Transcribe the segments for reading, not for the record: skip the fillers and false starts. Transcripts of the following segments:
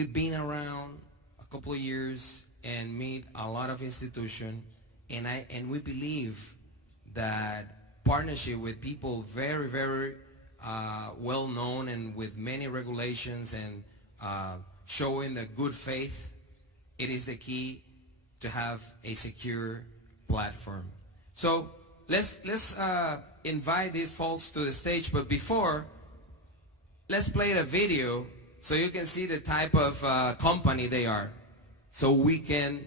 we've been around a couple of years and meet a lot of institutions, and we believe that partnership with people very, very well known and with many regulations and showing the good faith, it is the key to have a secure platform. So let's invite these folks to the stage, but before, let's play the video so you can see the type of company they are, so we can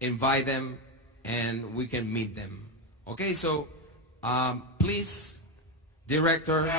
invite them and we can meet them. Okay, so please, director.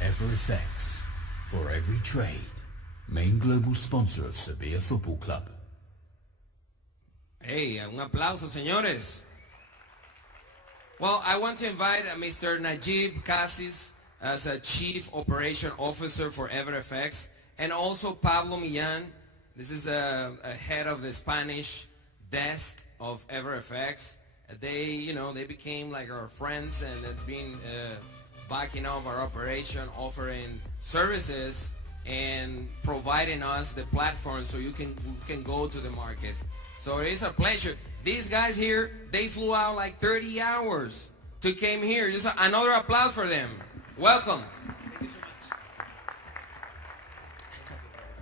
EverFX, for every trade, main global sponsor of Sevilla Football Club. Hey, un aplauso, señores. Well, I want to invite Mr. Najib Cassis as a Chief Operation Officer for EverFX, and also Pablo Millán. This is a head of the Spanish desk of EverFX. They became like our friends, and they've been backing up our operation, offering services and providing us the platform so you can go to the market. So it is a pleasure. These guys here, they flew out like 30 hours to came here. Just another applause for them. Welcome. Thank you so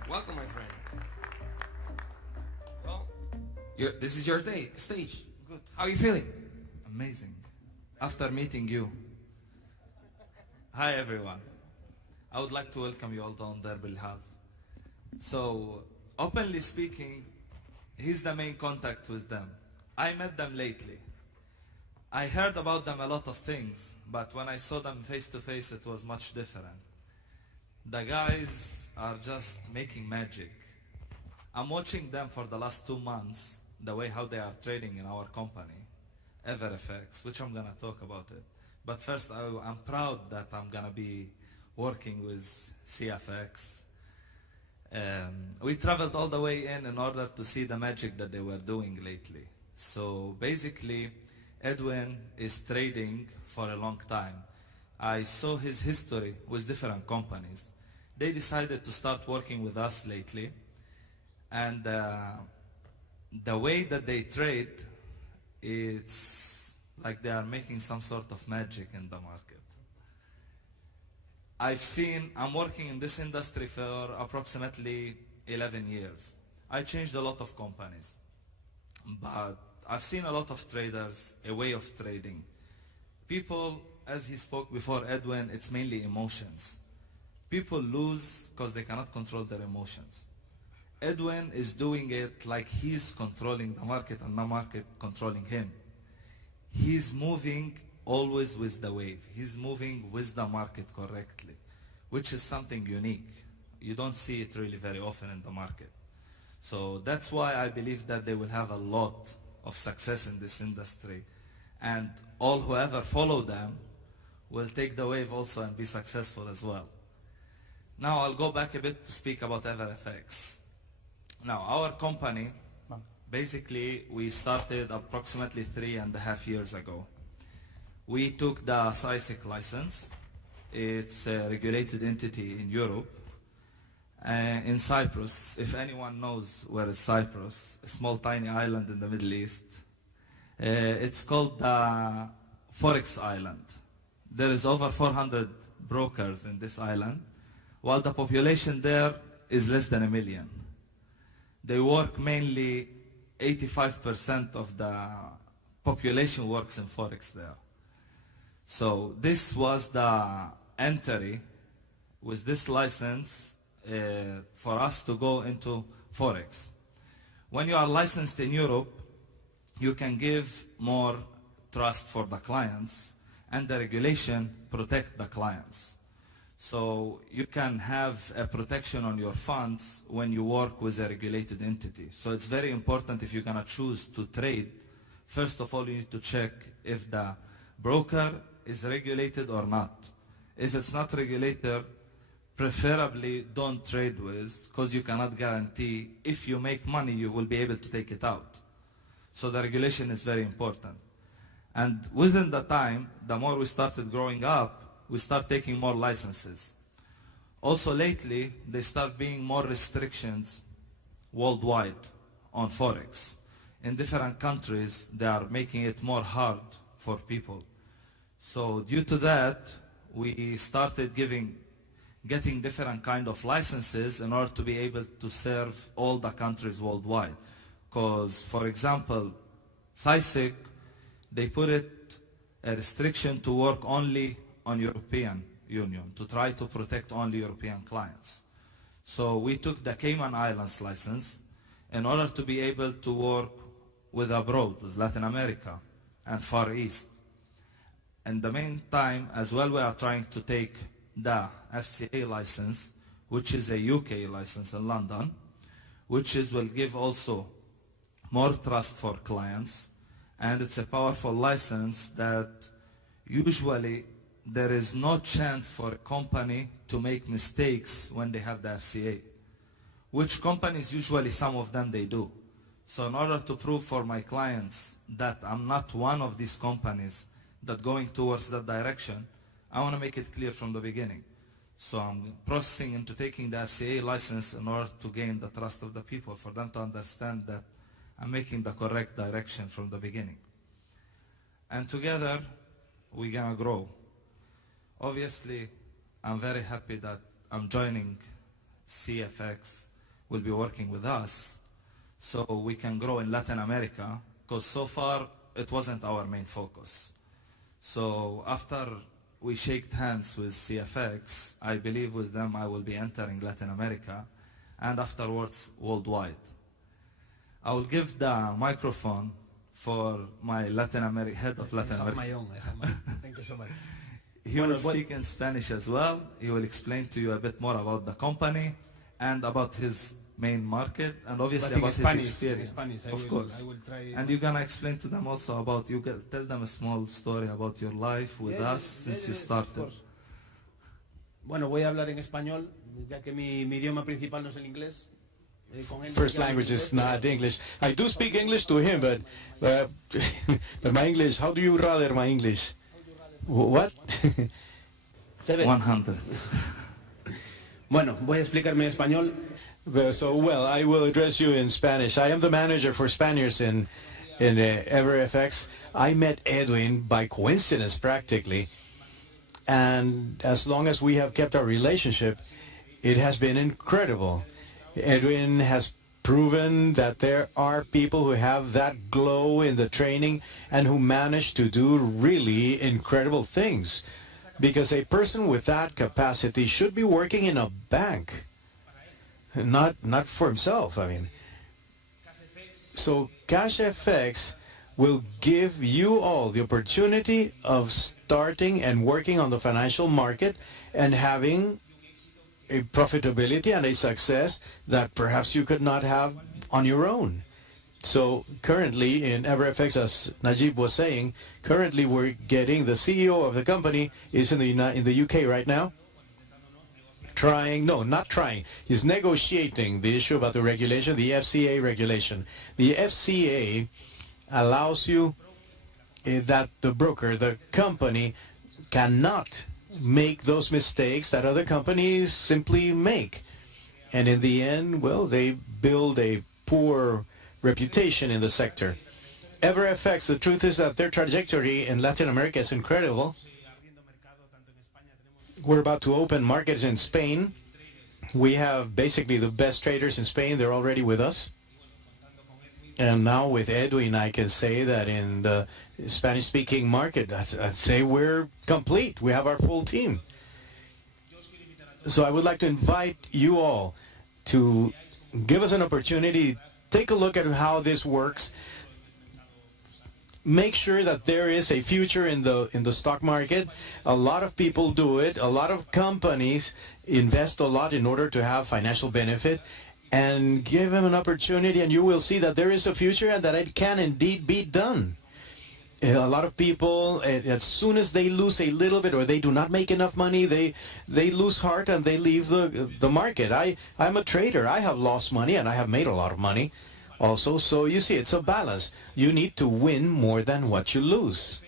much. Welcome, my friend. Well, this is your stage. Good. How are you feeling? Amazing. After meeting you. Hi everyone. I would like to welcome you all on their behalf. So, openly speaking, he's the main contact with them. I met them lately. I heard about them a lot of things, but when I saw them face to face, it was much different. The guys are just making magic. I'm watching them for the last 2 months, the way how they are trading in our company, EverFX, which I'm gonna talk about it. But first, I'm proud that I'm gonna be working with CFX. We traveled all the way in order to see the magic that they were doing lately. So basically, Edwin is trading for a long time. I saw his history with different companies. They decided to start working with us lately. And the way that they trade, it's like they are making some sort of magic in the market. I'm working in this industry for approximately 11 years. I changed a lot of companies, but I've seen a lot of traders, a way of trading. People, as he spoke before, Edwin, it's mainly emotions. People lose because they cannot control their emotions. Edwin is doing it like he's controlling the market and the market controlling him. He's moving always with the wave. He's moving with the market correctly, which is something unique. You don't see it really very often in the market. So that's why I believe that they will have a lot of success in this industry. And all whoever follow them will take the wave also and be successful as well. Now I'll go back a bit to speak about EverFX. Now our company, basically, we started approximately 3.5 years ago. We took the CISIC license. It's a regulated entity in Europe. In Cyprus, if anyone knows where is Cyprus, a small tiny island in the Middle East, it's called the Forex Island. There is over 400 brokers in this island, while the population there is less than 1 million. They work mainly 85% of the population works in Forex there. So this was the entry. With this license, for us to go into Forex. When you are licensed in Europe, you can give more trust for the clients, and the regulation protect the clients. So you can have a protection on your funds when you work with a regulated entity. So it's very important, if you're going to choose to trade, first of all you need to check if the broker is regulated or not. If it's not regulated, preferably don't trade with, because you cannot guarantee if you make money you will be able to take it out. So the regulation is very important. And within the time, the more we started growing up, we start taking more licenses. Also lately, they start being more restrictions worldwide on Forex. In different countries, they are making it more hard for people. So due to that, we started getting different kind of licenses in order to be able to serve all the countries worldwide. Because, for example, CISIC, they put it a restriction to work only on European Union, to try to protect only European clients. So we took the Cayman Islands license in order to be able to work with abroad, with Latin America and Far East. In the meantime, as well, we are trying to take the FCA license, which is a UK license in London, which will give also more trust for clients, and it's a powerful license that usually there is no chance for a company to make mistakes when they have the FCA, which companies usually, some of them, they do. So in order to prove for my clients that I'm not one of these companies that going towards that direction, I want to make it clear from the beginning. So I'm processing into taking the FCA license in order to gain the trust of the people, for them to understand that I'm making the correct direction from the beginning. And together, we're going to grow. Obviously, I'm very happy that I'm joining CFX, will be working with us, so we can grow in Latin America, because so far it wasn't our main focus. So after we shaked hands with CFX, I believe with them I will be entering Latin America, and afterwards worldwide. I will give the microphone for my head of Latin America. I have my own. Thank you so much. He will speak in Spanish as well. He will explain to you a bit more about the company and about his main market, and obviously about his experience. Of course. I will try. And you're gonna explain to them also about, tell them a small story about your life with us since you started. Bueno, voy a hablar en español, ya que mi idioma principal no es el inglés. First language is not English. I do speak English to him, but but my English, how do you rather my English? What? 100. Bueno, voy a explicarme en español. So, well, I will address you in Spanish. I am the manager for Spaniards in EverFX. I met Edwin by coincidence, practically. And as long as we have kept our relationship, it has been incredible. Edwin has proven that there are people who have that glow in the training and who manage to do really incredible things. Because a person with that capacity should be working in a bank, not for himself, I mean. So CashFX will give you all the opportunity of starting and working on the financial market and having a profitability and a success that perhaps you could not have on your own. So currently in EverFX, as Najib was saying, currently we're getting the CEO of the company is in the UK right now. He's negotiating the issue about the regulation, the FCA regulation. The FCA allows you that the broker, the company, cannot make those mistakes that other companies simply make. And in the end, well, they build a poor reputation in the sector. EverFX, the truth is that their trajectory in Latin America is incredible. We're about to open markets in Spain. We have basically the best traders in Spain. They're already with us. And now with Edwin, I can say that in the Spanish-speaking market, I'd say we're complete. We have our full team. So I would like to invite you all to give us an opportunity, take a look at how this works. Make sure that there is a future in the stock market. A lot of people do it. A lot of companies invest a lot in order to have financial benefit. And give them an opportunity, and you will see that there is a future and that it can indeed be done. A lot of people, as soon as they lose a little bit or they do not make enough money, they lose heart and they leave the market. I'm a trader. I have lost money and I have made a lot of money also. So you see, it's a balance. You need to win more than what you lose.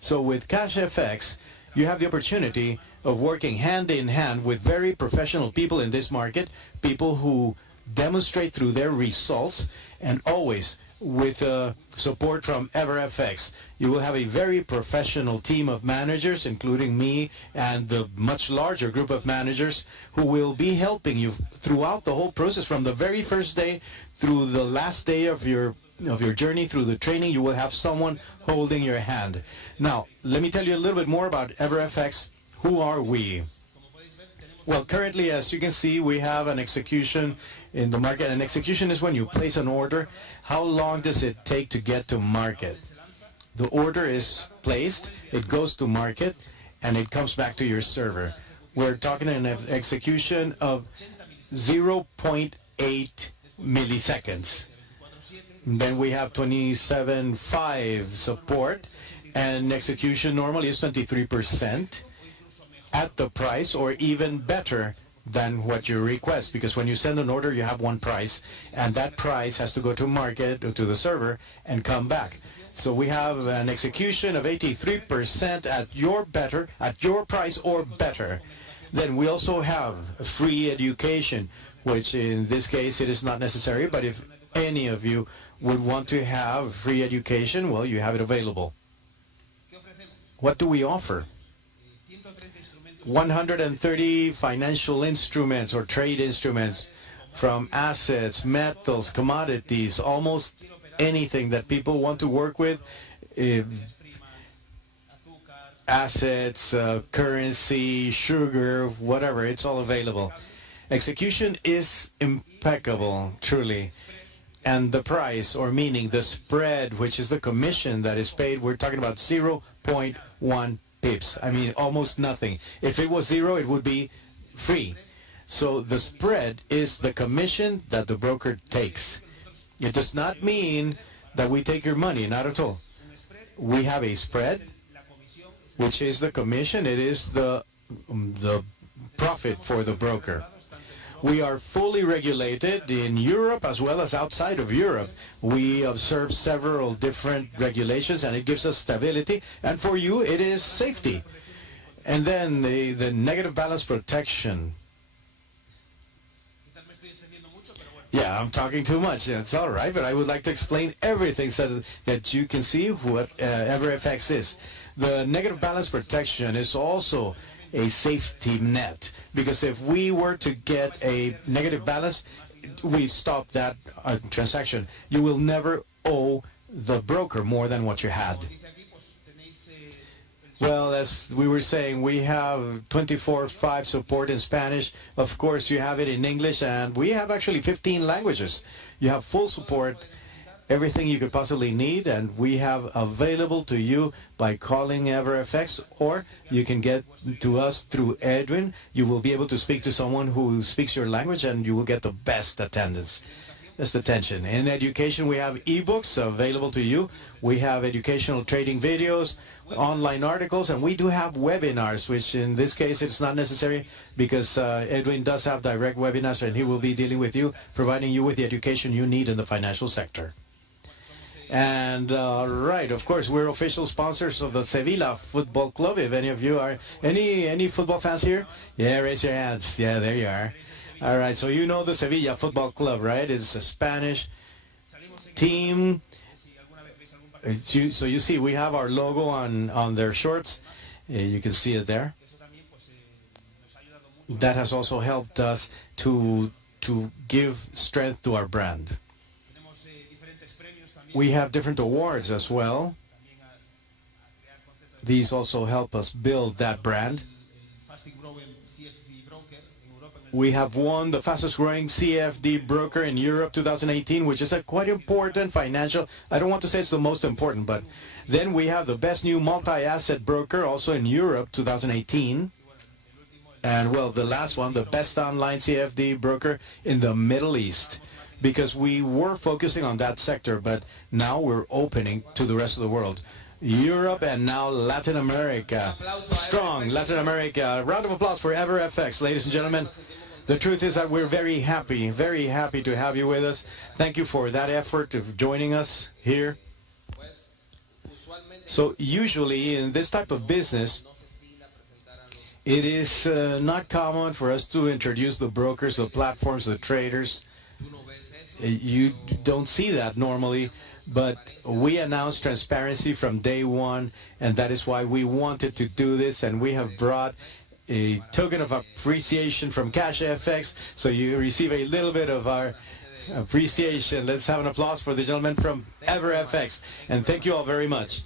So with CashFX, you have the opportunity of working hand in hand with very professional people in this market, people who demonstrate through their results, and always with support from EverFX. You will have a very professional team of managers, including me and the much larger group of managers who will be helping you throughout the whole process, from the very first day through the last day of your journey through the training. You will have someone holding your hand. Now, let me tell you a little bit more about EverFX. Who are we? Well, currently, as you can see, we have an execution in the market. An execution is when you place an order. How long does it take to get to market? The order is placed, it goes to market, and it comes back to your server. We're talking an execution of 0.8 milliseconds. Then we have 27.5 support, and execution normally is 23%. At the price, or even better than what you request, because when you send an order you have one price, and that price has to go to market or to the server and come back. So we have an execution of 83% at your price or better. Then we also have free education, which in this case it is not necessary, but if any of you would want to have free education, well, you have it available. What do we offer? 130 financial instruments or trade instruments, from assets, metals, commodities, almost anything that people want to work with, assets, currency, sugar, whatever, it's all available. Execution is impeccable, truly. And the price, or meaning the spread, which is the commission that is paid, we're talking about 0.1 pips. I mean, almost nothing. If it was zero, it would be free. So the spread is the commission that the broker takes. It does not mean that we take your money, not at all. We have a spread, which is the commission. It is the profit for the broker. We are fully regulated in Europe as well as outside of Europe. We observe several different regulations, and it gives us stability. And for you, it is safety. And then the negative balance protection. Yeah, I'm talking too much. It's all right, but I would like to explain everything so that you can see what EverFX is. The negative balance protection is also a safety net, because if we were to get a negative balance, we stop that transaction. You will never owe the broker more than what you had. Well, as we were saying, we have 24/5 support in Spanish. Of course, you have it in English, and we have actually 15 languages. You have full support, everything you could possibly need, and we have available to you by calling EverFX, or you can get to us through Edwin. You will be able to speak to someone who speaks your language, and you will get the best attention. In education, we have ebooks available to you. We have educational trading videos, online articles, and we do have webinars, which in this case it's not necessary, because Edwin does have direct webinars, and he will be dealing with you, providing you with the education you need in the financial sector. And right, of course, we're official sponsors of the Sevilla Football Club. If any of you are any football fans here, yeah, raise your hands. Yeah, there you are. All right, so you know the Sevilla Football Club, right? It's a Spanish team. So you see, we have our logo on their shorts. You can see it there. That has also helped us to give strength to our brand. We have different awards as well. These also help us build that brand. We have won the fastest growing CFD broker in Europe 2018, which is a quite important financial, I don't want to say it's the most important, but then we have the best new multi-asset broker also in Europe 2018. And well, the last one, the best online CFD broker in the Middle East, because we were focusing on that sector, but now we're opening to the rest of the world. Europe and now Latin America. Strong Latin America. Round of applause for EverFX, ladies and gentlemen. The truth is that we're very happy to have you with us. Thank you for that effort of joining us here. So usually in this type of business, it is not common for us to introduce the brokers, the platforms, the traders. You don't see that normally, but we announced transparency from day one, and that is why we wanted to do this, and we have brought a token of appreciation from CashFX, so you receive a little bit of our appreciation. Let's have an applause for the gentleman from EverFX, and thank you all very much.